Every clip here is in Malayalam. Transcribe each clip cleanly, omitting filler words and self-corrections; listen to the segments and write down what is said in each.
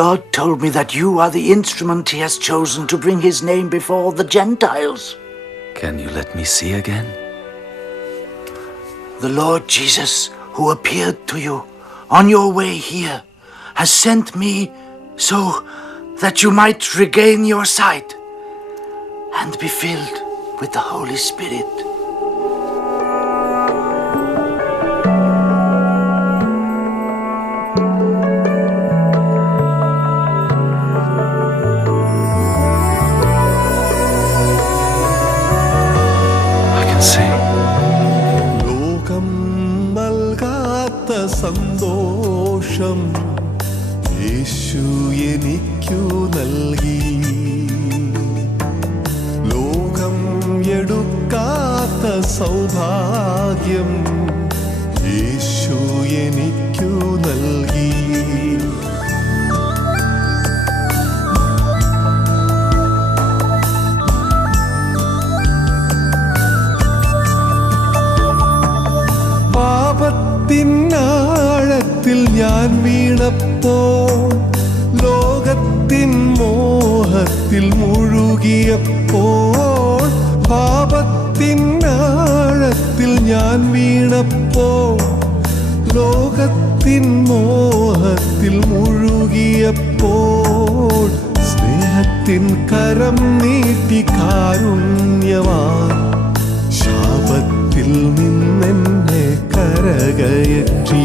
God told me that you are the instrument he has chosen to bring his name before the Gentiles. Can you let me see again? The Lord Jesus, who appeared to you on your way here, has sent me so that you might regain your sight and be filled with the Holy Spirit. സന്തോഷം യേശു എനിക്കു നൽകി. ലോകം എടുക്കാത്ത സൗഭാഗ്യം യേശു എനിക്കു നൽകി. പാപത്തിനാഴത്തിൽ ഞാൻ വീണപ്പോൾ, ലോകത്തിൻ മോഹത്തിൽ മുഴുകിയപ്പോൾ, പാപത്തിനാഴത്തിൽ ഞാൻ വീണപ്പോൾ, ലോകത്തിൻ മോഹത്തിൽ മുഴുകിയപ്പോൾ, സ്നേഹത്തിൻ കരം നീട്ടി കാരുണ്യവാൻ ശാപത്തിൽ നിന്നെന്നെ കരകയറ്റി.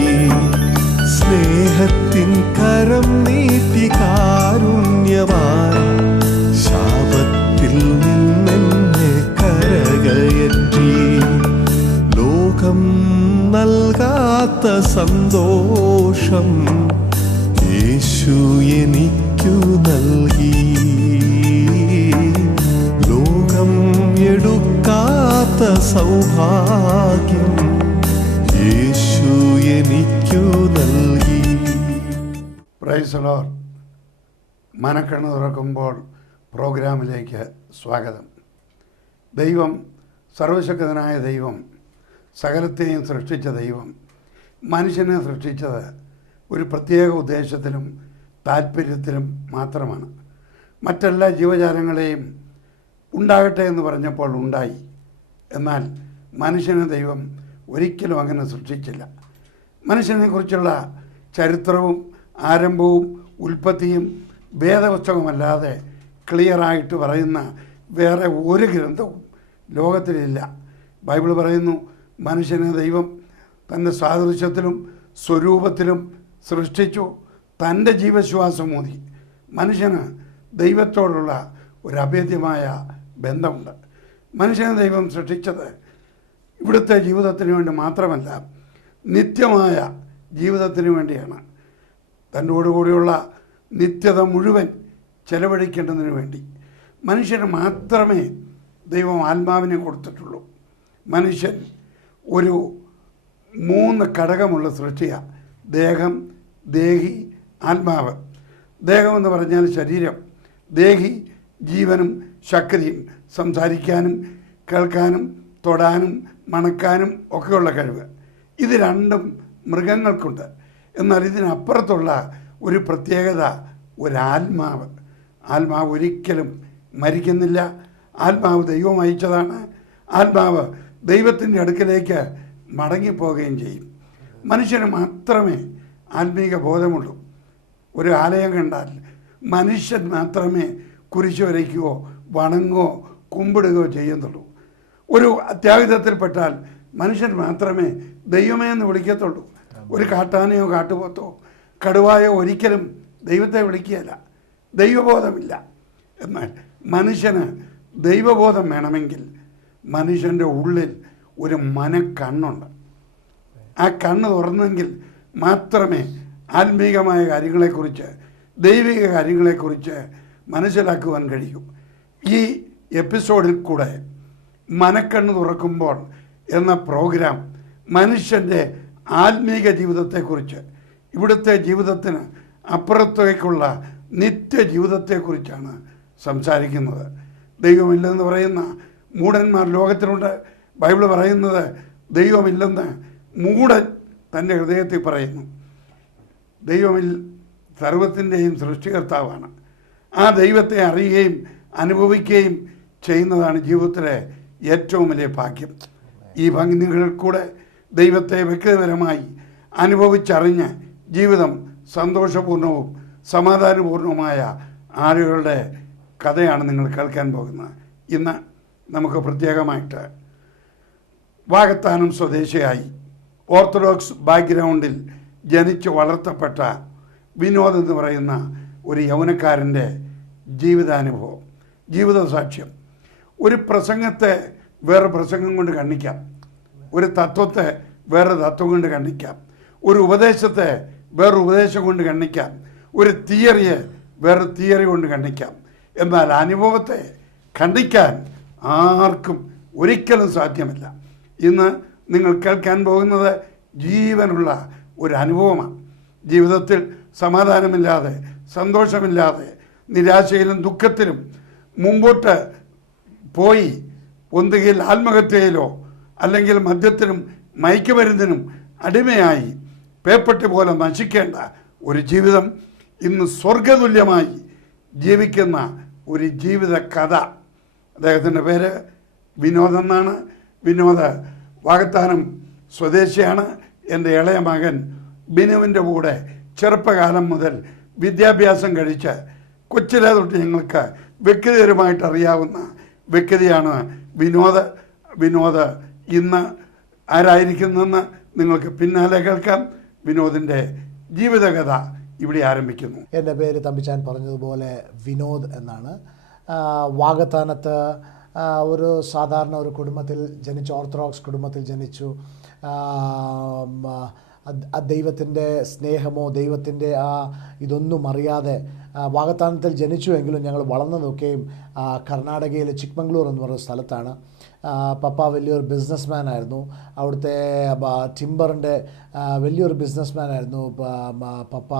സ്നേഹത്തിൻ കരം നീട്ടി കാരുണ്യവാൻ ശാപത്തിൽ നിന്നെന്നെ കരകയറ്റി. ലോകം നൽകാത്ത സന്തോഷം യേശു എനിക്കു നൽകി. ലോകം എടുക്കാത്ത സൗഭാഗ്യം യേശു എനിക്കു നൽകി. Praise the Lord. മനക്കണ്ണ് തുറക്കുമ്പോൾ പ്രോഗ്രാമിലേക്ക് സ്വാഗതം. ദൈവം, സർവശക്തനായ ദൈവം, സകലത്തെയും സൃഷ്ടിച്ച ദൈവം മനുഷ്യനെ സൃഷ്ടിച്ചത് ഒരു പ്രത്യേക ഉദ്ദേശത്തിലും താല്പര്യത്തിലും മാത്രമാണ്. മറ്റെല്ലാ ജീവജാലങ്ങളെയും ഉണ്ടാകട്ടെ എന്ന് പറഞ്ഞപ്പോൾ ഉണ്ടായി. എന്നാൽ മനുഷ്യനെ ദൈവം ഒരിക്കലും അങ്ങനെ സൃഷ്ടിച്ചില്ല. മനുഷ്യനെക്കുറിച്ചുള്ള ചരിത്രവും ആരംഭവും ഉൽപ്പത്തിയും വേദപുസ്തകമല്ലാതെ ക്ലിയറായിട്ട് പറയുന്ന വേറെ ഒരു ഗ്രന്ഥവും ലോകത്തിലില്ല. ബൈബിൾ പറയുന്നു, മനുഷ്യനെ ദൈവം തൻ്റെ സാദൃശ്യത്തിലും സ്വരൂപത്തിലും സൃഷ്ടിച്ചു. തൻ്റെ ജീവശ്വാസം ഊതി മനുഷ്യന് ദൈവത്തോടുള്ള ഒരു അഭേദ്യമായ ബന്ധമുണ്ട്. മനുഷ്യനെ ദൈവം സൃഷ്ടിച്ചത് ഇവിടുത്തെ ജീവിതത്തിന് വേണ്ടി മാത്രമല്ല, നിത്യമായ ജീവിതത്തിന് വേണ്ടിയാണ്. തന്നോടുകൂടിയുള്ള നിത്യത മുഴുവൻ ചെലവഴിക്കേണ്ടതിന് വേണ്ടി. മനുഷ്യന് മാത്രമേ ദൈവം ആത്മാവിനെ കൊടുത്തിട്ടുള്ളൂ. മനുഷ്യൻ ഒരു 3 ഘടകമുള്ള സൃഷ്ടിയാണ്: ദേഹം, ദേഹി, ആത്മാവ്. ദേഹമെന്ന് പറഞ്ഞാൽ ശരീരം, ദേഹി ജീവനും ശക്തിയും, സംസാരിക്കാനും കേൾക്കാനും തൊടാനും മണക്കാനും ഒക്കെയുള്ള കഴിവ്. ഇത് രണ്ടും മൃഗങ്ങൾക്കുണ്ട്. എന്നാൽ ഇതിനപ്പുറത്തുള്ള ഒരു പ്രത്യേകത ഒരാത്മാവ്. ആത്മാവ് ഒരിക്കലും മരിക്കുന്നില്ല. ആത്മാവ് ദൈവം അയച്ചതാണ്. ആത്മാവ് ദൈവത്തിൻ്റെ അടുക്കലേക്ക് മടങ്ങിപ്പോവുകയും ചെയ്യും. മനുഷ്യന് മാത്രമേ ആത്മീക ബോധമുള്ളൂ. ഒരു ആലയം കണ്ടാൽ മനുഷ്യൻ മാത്രമേ കുരിശ് വരയ്ക്കുകയോ വണങ്ങുകയോ കുമ്പിടുകയോ ചെയ്യുന്നുള്ളൂ. ഒരു അത്യാഹിതത്തിൽപ്പെട്ടാൽ മനുഷ്യൻ മാത്രമേ ദൈവമേ എന്ന് വിളിക്കത്തുള്ളൂ. ഒരു കാട്ടാനയോ കാട്ടുപോത്തോ കടുവായോ ഒരിക്കലും ദൈവത്തെ വിളിക്കുകയല്ല. ദൈവബോധമില്ല. എന്നാൽ മനുഷ്യന് ദൈവബോധം വേണമെങ്കിൽ മനുഷ്യൻ്റെ ഉള്ളിൽ ഒരു മനക്കണ്ണുണ്ട്. ആ കണ്ണ് തുറന്നെങ്കിൽ മാത്രമേ ആത്മീകമായ കാര്യങ്ങളെക്കുറിച്ച്, ദൈവിക കാര്യങ്ങളെക്കുറിച്ച് മനസ്സിലാക്കുവാൻ കഴിയും. ഈ എപ്പിസോഡിൽ കൂടെ മനക്കണ്ണ് തുറക്കുമ്പോൾ എന്ന പ്രോഗ്രാം മനുഷ്യൻ്റെ ആത്മീക ജീവിതത്തെക്കുറിച്ച്, ഇവിടുത്തെ ജീവിതത്തിന് അപ്പുറത്തേക്കുള്ള നിത്യജീവിതത്തെക്കുറിച്ചാണ് സംസാരിക്കുന്നത്. ദൈവമില്ലെന്ന് പറയുന്ന മൂഢന്മാർ ലോകത്തിലുണ്ട്. ബൈബിൾ പറയുന്നത് ദൈവമില്ലെന്ന് മൂഢൻ തൻ്റെ ഹൃദയത്തിൽ പറയുന്നു. സർവത്തിൻ്റെയും സൃഷ്ടികർത്താവാണ്. ആ ദൈവത്തെ അറിയുകയും അനുഭവിക്കുകയും ചെയ്യുന്നതാണ് ജീവിതത്തിലെ ഏറ്റവും വലിയ ഭാഗ്യം. ഈ ഭംഗികളിൽ കൂടെ ദൈവത്തെ വ്യക്തിപരമായി അനുഭവിച്ചറിഞ്ഞ് ജീവിതം സന്തോഷപൂർണവും സമാധാനപൂർണവുമായ ആളുകളുടെ കഥയാണ് നിങ്ങൾ കേൾക്കാൻ പോകുന്നത്. ഇന്ന് നമുക്ക് പ്രത്യേകമായിട്ട് വാകത്താനം സ്വദേശിയായി ഓർത്തഡോക്സ് ബാക്ക്ഗ്രൗണ്ടിൽ ജനിച്ച് വളർത്തപ്പെട്ട വിനോദ് എന്ന് പറയുന്ന ഒരു യൗവനക്കാരൻ്റെ ജീവിതാനുഭവം, ജീവിത സാക്ഷ്യം. ഒരു പ്രസംഗത്തെ വേറെ പ്രസംഗം കൊണ്ട് ഖണ്ഡിക്കാം, ഒരു തത്വത്തെ വേറെ തത്വം കൊണ്ട് ഖണ്ഡിക്കാം, ഒരു ഉപദേശത്തെ വേറെ ഉപദേശം കൊണ്ട് ഖണ്ഡിക്കാം, ഒരു തിയറിയെ വേറെ തിയറി കൊണ്ട് ഖണ്ഡിക്കാം. എന്നാൽ അനുഭവത്തെ ഖണ്ഡിക്കാൻ ആർക്കും ഒരിക്കലും സാധ്യമല്ല. ഇന്ന് നിങ്ങൾ കേൾക്കാൻ പോകുന്നത് ജീവനുള്ള ഒരു അനുഭവമാണ്. ജീവിതത്തിൽ സമാധാനമില്ലാതെ, സന്തോഷമില്ലാതെ, നിരാശയിലും ദുഃഖത്തിലും മുമ്പോട്ട് പോയി ഒന്നുകിൽ ആത്മഹത്യയിലോ അല്ലെങ്കിൽ മദ്യത്തിനും മയക്കുമരുന്നിനും അടിമയായി പേപ്പട്ടി പോലെ നശിക്കേണ്ട ഒരു ജീവിതം ഇന്ന് സ്വർഗതുല്യമായി ജീവിക്കുന്ന ഒരു ജീവിത കഥ. അദ്ദേഹത്തിൻ്റെ പേര് വിനോദ് എന്നാണ്. വിനോദ് വാകത്താനം സ്വദേശിയാണ്. എൻ്റെ ഇളയ മകൻ ബിനുവിൻ്റെ കൂടെ ചെറുപ്പകാലം മുതൽ വിദ്യാഭ്യാസം കഴിച്ച് കൊച്ചിലെ തൊട്ട് ഞങ്ങൾക്ക് വ്യക്തിപരമായിട്ട് അറിയാവുന്ന വ്യക്തിയാണ് വിനോദ്. വിനോദ് ഇന്ന് ആരായിരിക്കുന്നെന്ന് നിങ്ങൾക്ക് പിന്നാലെ കേൾക്കാം. വിനോദിൻ്റെ ജീവിതകഥ ഇവിടെ ആരംഭിക്കുന്നു. എൻ്റെ പേര് തമ്പിച്ചാൻ പറഞ്ഞതുപോലെ വിനോദ് എന്നാണ്. വാകത്താനത്ത് ഒരു സാധാരണ ഒരു കുടുംബത്തിൽ ജനിച്ചു, ഓർത്തഡോക്സ് കുടുംബത്തിൽ ജനിച്ചു. ദൈവത്തിൻ്റെ സ്നേഹമോ ദൈവത്തിൻ്റെ ഇതൊന്നും അറിയാതെ വാകത്താനത്തിൽ ജനിച്ചുവെങ്കിലും ഞങ്ങൾ വളർന്നതൊക്കെയും കർണാടകയിലെ ചിക്മംഗ്ലൂർ എന്ന് പറയുന്ന സ്ഥലത്താണ്. പപ്പ വലിയൊരു ബിസിനസ്മാൻ ആയിരുന്നു. അവിടുത്തെ ടിമ്പറിൻ്റെ വലിയൊരു ബിസിനസ്മാൻ ആയിരുന്നു പപ്പ.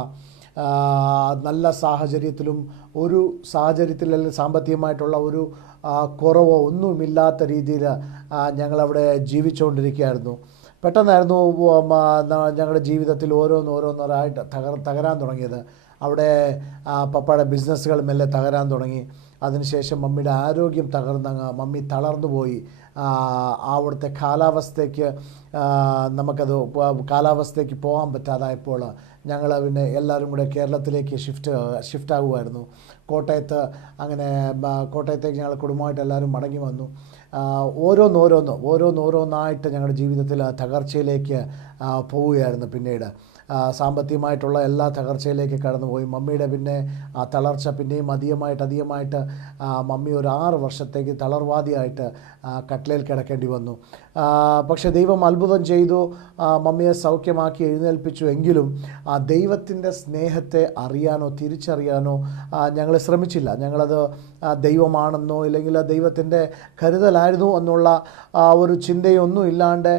നല്ല സാഹചര്യത്തിലും ഒരു സാഹചര്യത്തിൽ സാമ്പത്തികമായിട്ടുള്ള ഒരു കുറവോ ഒന്നുമില്ലാത്ത രീതിയിൽ ഞങ്ങളവിടെ ജീവിച്ചുകൊണ്ടിരിക്കുകയായിരുന്നു. പെട്ടെന്നായിരുന്നു ഞങ്ങളുടെ ജീവിതത്തിൽ ഓരോന്നോരോന്നായിട്ട് തകരാൻ തുടങ്ങിയത്. അവിടെ പപ്പയുടെ ബിസിനസ്സുകൾ മെല്ലെ തകരാൻ തുടങ്ങി. അതിനുശേഷം മമ്മിയുടെ ആരോഗ്യം മമ്മി തളർന്നു പോയി. അവിടുത്തെ കാലാവസ്ഥയ്ക്ക് പോകാൻ പറ്റാതായപ്പോൾ ഞങ്ങൾ പിന്നെ എല്ലാവരും കൂടെ കേരളത്തിലേക്ക് ഷിഫ്റ്റ് ആകുമായിരുന്നു. കോട്ടയത്തേക്ക് ഞങ്ങൾ കുടുംബമായിട്ട് എല്ലാവരും മടങ്ങി വന്നു. ഓരോന്നോരോന്നായിട്ട് ഞങ്ങളുടെ ജീവിതത്തിൽ തകർച്ചയിലേക്ക് പോവുകയായിരുന്നു. പിന്നീട് സാമ്പത്തികമായിട്ടുള്ള എല്ലാ തകർച്ചയിലേക്ക് കടന്നുപോയി. മമ്മിയുടെ പിന്നെ തളർച്ച പിന്നെയും അധികമായിട്ട് മമ്മി ഒരു 6 വർഷത്തേക്ക് തളർവാദിയായിട്ട് കട്ടിലേൽ കിടക്കേണ്ടി വന്നു. പക്ഷേ ദൈവം അത്ഭുതം ചെയ്തു, മമ്മിയെ സൗഖ്യമാക്കി എഴുന്നേൽപ്പിച്ചു. എങ്കിലും ദൈവത്തിൻ്റെ സ്നേഹത്തെ അറിയാനോ തിരിച്ചറിയാനോ ഞങ്ങൾ ശ്രമിച്ചില്ല. ഞങ്ങളത് ദൈവമാണെന്നോ ഇല്ലെങ്കിൽ ദൈവത്തിൻ്റെ കരുതലായിരുന്നു എന്നുള്ള ഒരു ചിന്തയൊന്നും ഇല്ലാണ്ട്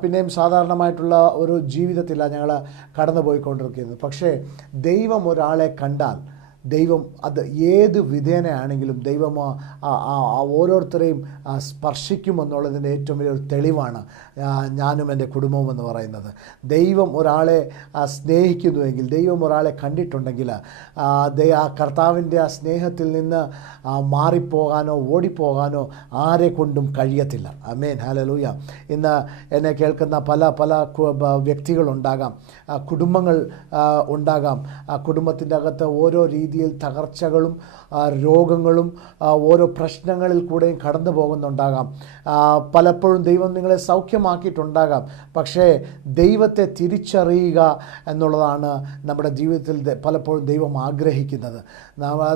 പിന്നെയും സാധാരണമായിട്ടുള്ള ഒരു ജീവിതത്തിലാണ് ഞങ്ങൾ കടന്നു പോയിക്കൊണ്ടിരിക്കുന്നത്. പക്ഷേ ദൈവം ഒരാളെ കണ്ടാൽ ദൈവം അത് ഏത് വിധേനയാണെങ്കിലും ദൈവം ഓരോരുത്തരെയും സ്പർശിക്കുമെന്നുള്ളതിൻ്റെ ഏറ്റവും വലിയൊരു തെളിവാണ് ഞാനും എൻ്റെ കുടുംബവും എന്ന് പറയുന്നത്. ദൈവം ഒരാളെ സ്നേഹിക്കുന്നുവെങ്കിൽ, ദൈവം ഒരാളെ കണ്ടിട്ടുണ്ടെങ്കിൽ ആ കർത്താവിൻ്റെ ആ സ്നേഹത്തിൽ നിന്ന് മാറിപ്പോകാനോ ഓടിപ്പോകാനോ ആരെ കൊണ്ടും കഴിയത്തില്ല. ആമേൻ, ഹല്ലേലൂയ. ഇന്ന് എന്നെ കേൾക്കുന്ന പല വ്യക്തികളുണ്ടാകാം, കുടുംബങ്ങൾ ഉണ്ടാകാം. ആ കുടുംബത്തിൻ്റെ അകത്ത് ഓരോ രീതിയിൽ തകർച്ചകളും രോഗങ്ങളും ഓരോ പ്രശ്നങ്ങളിൽ കൂടെയും കടന്നു പോകുന്നുണ്ടാകാം. പലപ്പോഴും ദൈവം നിങ്ങളെ സൗഖ്യമാക്കിയിട്ടുണ്ടാകാം. പക്ഷേ ദൈവത്തെ തിരിച്ചറിയുക എന്നുള്ളതാണ് നമ്മുടെ ജീവിതത്തിൽ പലപ്പോഴും ദൈവം ആഗ്രഹിക്കുന്നത്.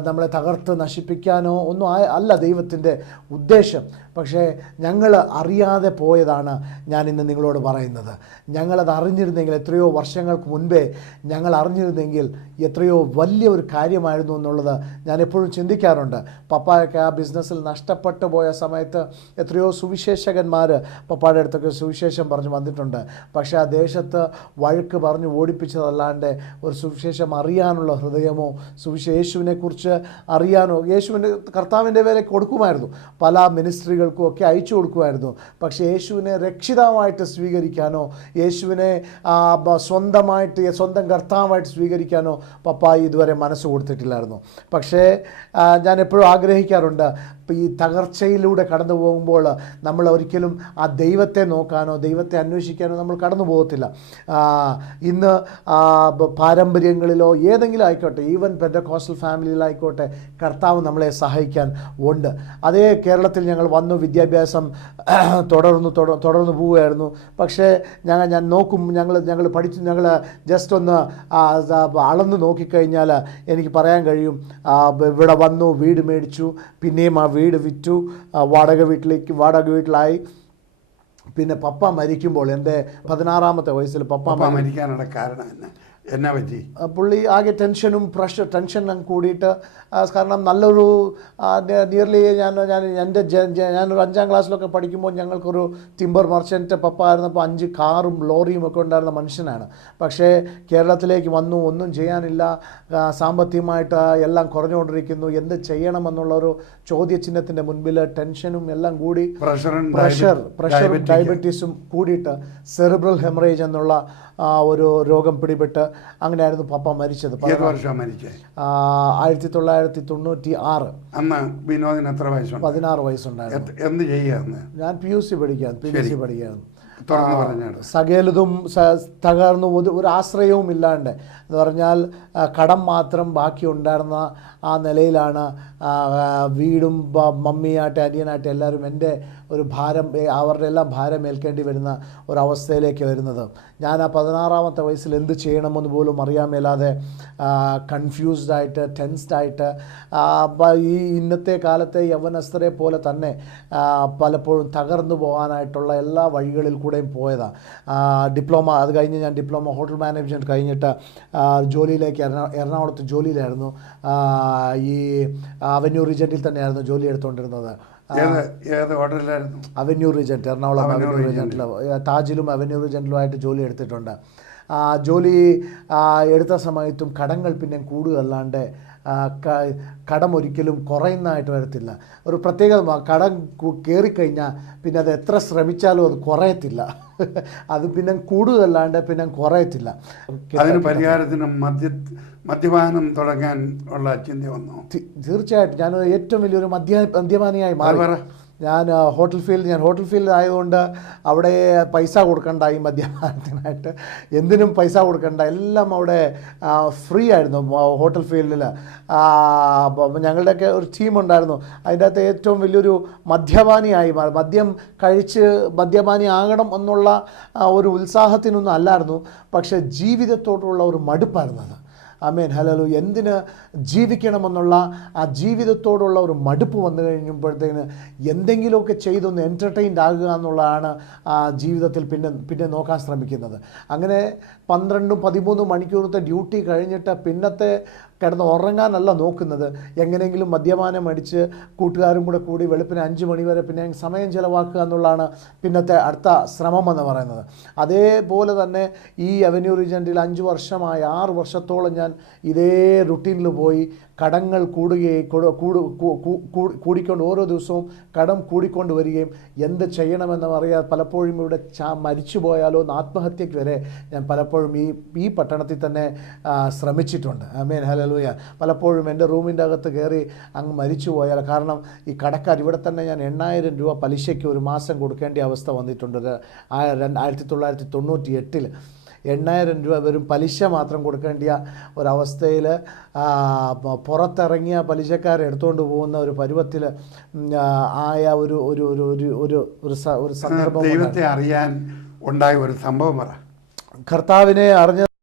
നമ്മളെ തകർത്ത് നശിപ്പിക്കാനോ ഒന്നും അല്ല ദൈവത്തിൻ്റെ ഉദ്ദേശം. പക്ഷേ ഞങ്ങൾ അറിയാതെ പോയതാണ് ഞാൻ ഇന്ന് നിങ്ങളോട് പറയുന്നത്. ഞങ്ങളത് അറിഞ്ഞിരുന്നെങ്കിൽ, എത്രയോ വർഷങ്ങൾക്ക് മുൻപേ ഞങ്ങൾ അറിഞ്ഞിരുന്നെങ്കിൽ എത്രയോ വലിയ ഒരു കാര്യമായിരുന്നു എന്നുള്ളത് ഞാൻ എപ്പോഴും ചിന്തിക്കാറുണ്ട്. പപ്പായൊക്കെ ആ ബിസിനസ്സിൽ നഷ്ടപ്പെട്ടു പോയ സമയത്ത് എത്രയോ സുവിശേഷകന്മാർ പപ്പായുടെ അടുത്തൊക്കെ സുവിശേഷം പറഞ്ഞു വന്നിട്ടുണ്ട്. പക്ഷേ ആ ദേശത്ത് വഴക്ക് പറഞ്ഞ് ഓടിപ്പിച്ചതല്ലാണ്ട് ഒരു സുവിശേഷം അറിയാനുള്ള ഹൃദയമോ യേശുവിനെക്കുറിച്ച് അറിയാനോ, യേശുവിൻ്റെ കർത്താവിൻ്റെ വേല കൊടുക്കുമായിരുന്നു. പല മിനിസ്ട്രികൾ വഴികൾക്കും ഒക്കെ അയച്ചു കൊടുക്കുമായിരുന്നു. പക്ഷേ യേശുവിനെ രക്ഷിതാവായിട്ട് സ്വീകരിക്കാനോ യേശുവിനെ സ്വന്തം കർത്താവായിട്ട് സ്വീകരിക്കാനോ പപ്പായി ഇതുവരെ മനസ്സ് കൊടുത്തിട്ടില്ലായിരുന്നു. പക്ഷേ ഞാൻ എപ്പോഴും ആഗ്രഹിക്കാറുണ്ട്, ഈ തകർച്ചയിലൂടെ കടന്നു പോകുമ്പോൾ നമ്മൾ ഒരിക്കലും ആ ദൈവത്തെ നോക്കാനോ ദൈവത്തെ അന്വേഷിക്കാനോ നമ്മൾ കടന്നു പോകത്തില്ല. ഇന്ന് പാരമ്പര്യങ്ങളിലോ ഏതെങ്കിലും ആയിക്കോട്ടെ, ഈവൻ പെന്തക്കോസ്റ്റൽ ഫാമിലിയിലായിക്കോട്ടെ, കർത്താവ് നമ്മളെ സഹായിക്കാൻ ഉണ്ട്. അതേ കേരളത്തിൽ ഞങ്ങൾ വന്നു, വിദ്യാഭ്യാസം തുടർന്നു പോവുകയായിരുന്നു. പക്ഷേ ഞാൻ നോക്കും, ഞങ്ങൾ പഠിച്ചു, ഞങ്ങൾ ജസ്റ്റ് ഒന്ന് അളന്ന് നോക്കിക്കഴിഞ്ഞാൽ എനിക്ക് പറയാൻ കഴിയും, ഇവിടെ വന്നു, വീട് മേടിച്ചു, പിന്നെയും ആ വീട് വിറ്റു, വാടക വീട്ടിലായി. പിന്നെ പപ്പ മരിക്കുമ്പോൾ എൻ്റെ 16-ാമത്തെ വയസ്സിൽ പപ്പ മരിക്കാനുള്ള കാരണം എന്നാ പറ്റി? പുള്ളി ആകെ ടെൻഷനും ടെൻഷനും കൂടിയിട്ട്, കാരണം നല്ലൊരു നിയർലി ഞാനൊരു 5ാം ക്ലാസ്സിലൊക്കെ പഠിക്കുമ്പോൾ ഞങ്ങൾക്കൊരു ടിമ്പർ മർച്ചൻ്റ് പപ്പ ആയിരുന്നപ്പോൾ 5 കാറും ലോറിയും ഒക്കെ ഉണ്ടായിരുന്ന മനുഷ്യനാണ്. പക്ഷേ കേരളത്തിലേക്ക് വന്നു, ഒന്നും ചെയ്യാനില്ല, സാമ്പത്തികമായിട്ട് എല്ലാം കുറഞ്ഞുകൊണ്ടിരിക്കുന്നു, എന്ത് ചെയ്യണമെന്നുള്ളൊരു ചോദ്യചിഹ്നത്തിൻ്റെ മുൻപിൽ ടെൻഷനും എല്ലാം കൂടി, പ്രഷറും ഡയബറ്റീസും കൂടിയിട്ട് സെറിബ്രൽ ഹെമറേജ് എന്നുള്ള ഒരു രോഗം പിടിപെട്ട് അങ്ങനെയായിരുന്നു പപ്പ മരിച്ചത്. 1996. അന്ന് വിനോദിന് എത്ര വയസ്സുണ്ട്? 16 വയസ്സുണ്ടായിരുന്നു. എന്ത് ചെയ്യാന്ന്? ഞാൻ PUC പഠിക്കുകയാണ്. സകലതും തകർന്നു, ഒരു ആശ്രയവും ഇല്ലാണ്ട് എന്ന് പറഞ്ഞാൽ കടം മാത്രം ബാക്കി ഉണ്ടായിരുന്ന ആ നിലയിലാണ് വീടും മമ്മിയാട്ടെ അനിയനാട്ടെ എല്ലാവരും എൻ്റെ ഒരു ഭാരം, അവരുടെ എല്ലാം ഭാരം ഏൽക്കേണ്ടി വരുന്ന ഒരവസ്ഥയിലേക്ക് വരുന്നത്. ഞാൻ ആ 16-ാമത്തെ വയസ്സിൽ എന്ത് ചെയ്യണമെന്ന് പോലും അറിയാൻ മേലാതെ കൺഫ്യൂസ്ഡായിട്ട്, ടെൻസ്ഡായിട്ട്, ഈ ഇന്നത്തെ കാലത്തെ യൗവനസ്ഥരെ പോലെ തന്നെ പലപ്പോഴും തകർന്നു പോകാനായിട്ടുള്ള എല്ലാ വഴികളിൽ കൂടെയും പോയതാണ്. ഡിപ്ലോമ അത് കഴിഞ്ഞ് ഞാൻ ഡിപ്ലോമ ഹോട്ടൽ മാനേജ്മെൻറ്റ് കഴിഞ്ഞിട്ട് ജോലിയിലേക്ക് എറണാകുളത്ത് ജോലിയിലായിരുന്നു. ഈ അവന്യൂ റീജൻറ്റിൽ തന്നെയായിരുന്നു ജോലി എടുത്തുകൊണ്ടിരുന്നത്. അവന്യൂ റീജൻറ്റ്, എറണാകുളം അവന്യൂ റീജൻറ്റിൽ, താജിലും അവന്യൂ റീജൻറ്റിലുമായിട്ട് ജോലി എടുത്തിട്ടുണ്ട്. ജോലി എടുത്ത സമയത്തും കടങ്ങൾ പിന്നെ കൂടുകയല്ലാണ്ട് കടം ഒരിക്കലും കുറയുന്നതായിട്ട് വരത്തില്ല. ഒരു പ്രത്യേകത, കടം കയറിക്കഴിഞ്ഞാൽ പിന്നെ അത് എത്ര ശ്രമിച്ചാലും അത് കുറയത്തില്ല, അത് പിന്നെ കൂടുകയല്ലാണ്ട് പിന്നെ കുറയത്തില്ല. അതിന് പരിഹാരത്തിന് മദ്യപാനം തുടങ്ങാൻ ഉള്ള ചിന്ത വന്നു? തീർച്ചയായിട്ടും ഞാൻ ഏറ്റവും വലിയൊരു മദ്യപാനിയായി മാറി. ഞാൻ ഹോട്ടൽ ഫീൽഡ് ആയതുകൊണ്ട് അവിടെ പൈസ കൊടുക്കണ്ട, ഈ മദ്യപാനത്തിനായിട്ട് എന്തിനും പൈസ കൊടുക്കണ്ട, എല്ലാം അവിടെ ഫ്രീ ആയിരുന്നു ഹോട്ടൽ ഫീൽഡിൽ. ഞങ്ങളുടെയൊക്കെ ഒരു ടീമുണ്ടായിരുന്നു, അതിൻ്റെ അകത്ത് ഏറ്റവും വലിയൊരു മദ്യപാനിയായി മാറി. മദ്യം കഴിച്ച് മദ്യപാനി ആകണം എന്നുള്ള ഒരു ഉത്സാഹത്തിനൊന്നും അല്ലായിരുന്നു, പക്ഷേ ജീവിതത്തോടുള്ള ഒരു മടുപ്പായിരുന്നത്. ആമേൻ, ഹല്ലേലൂയ. എന്തിന് ജീവിക്കണമെന്നുള്ള ആ ജീവിതത്തോടുള്ള ഒരു മടുപ്പ് വന്നു കഴിഞ്ഞപ്പോഴത്തേന് എന്തെങ്കിലുമൊക്കെ ചെയ്തൊന്ന് എൻ്റർടൈൻഡ് ആകുക എന്നുള്ളതാണ് ജീവിതത്തിൽ പിന്നെ നോക്കാൻ ശ്രമിക്കുന്നത്. അങ്ങനെ 12-13 മണിക്കൂറത്തെ ഡ്യൂട്ടി കഴിഞ്ഞിട്ട് പിന്നത്തെ കിടന്ന് ഉറങ്ങാനല്ല നോക്കുന്നത്, എങ്ങനെയെങ്കിലും മദ്യപാനം അടിച്ച് കൂട്ടുകാരും കൂടെ കൂടി വെളുപ്പിന് 5 മണി വരെ പിന്നെ സമയം ചിലവാക്കുക എന്നുള്ളതാണ് പിന്നത്തെ അടുത്ത ശ്രമം എന്ന് പറയുന്നത്. അതേപോലെ തന്നെ ഈ അവന്യൂ റീജൻറ്റിൽ 5 വർഷമായി 6 വർഷത്തോളം ഞാൻ ഇതേ റുട്ടീനിൽ പോയി കടങ്ങൾ കൂടിക്കൊണ്ട് ഓരോ ദിവസവും കടം കൂടിക്കൊണ്ട് വരികയും എന്ത് ചെയ്യണമെന്ന് അറിയാതെ പലപ്പോഴും ഇവിടെ മരിച്ചു പോയാലോ എന്ന് ആത്മഹത്യയ്ക്ക് വരെ ഞാൻ പലപ്പോഴും ഈ പട്ടണത്തിൽ തന്നെ ശ്രമിച്ചിട്ടുണ്ട്. ആമേൻ, ഹല്ലേലൂയ. പലപ്പോഴും എൻ്റെ റൂമിൻ്റെ അകത്ത് കയറി അങ്ങ് മരിച്ചു പോയാൽ, കാരണം ഈ കടക്കാർ ഇവിടെ തന്നെ ഞാൻ 8,000 രൂപ പലിശയ്ക്ക് ഒരു മാസം കൊടുക്കേണ്ട അവസ്ഥ വന്നിട്ടുണ്ട്. 1998 8,000 രൂപ വെറും പലിശ മാത്രം കൊടുക്കേണ്ട ഒരവസ്ഥയിൽ പുറത്തിറങ്ങിയ പലിശക്കാരെ എടുത്തുകൊണ്ട് പോകുന്ന ഒരു പരുവത്തിൽ ആയ ഒരു സന്ദർഭം. ദൈവത്തെ അറിയാൻ ഉണ്ടായ ഒരു സംഭവം പറ. കർത്താവിനെ അറിഞ്ഞ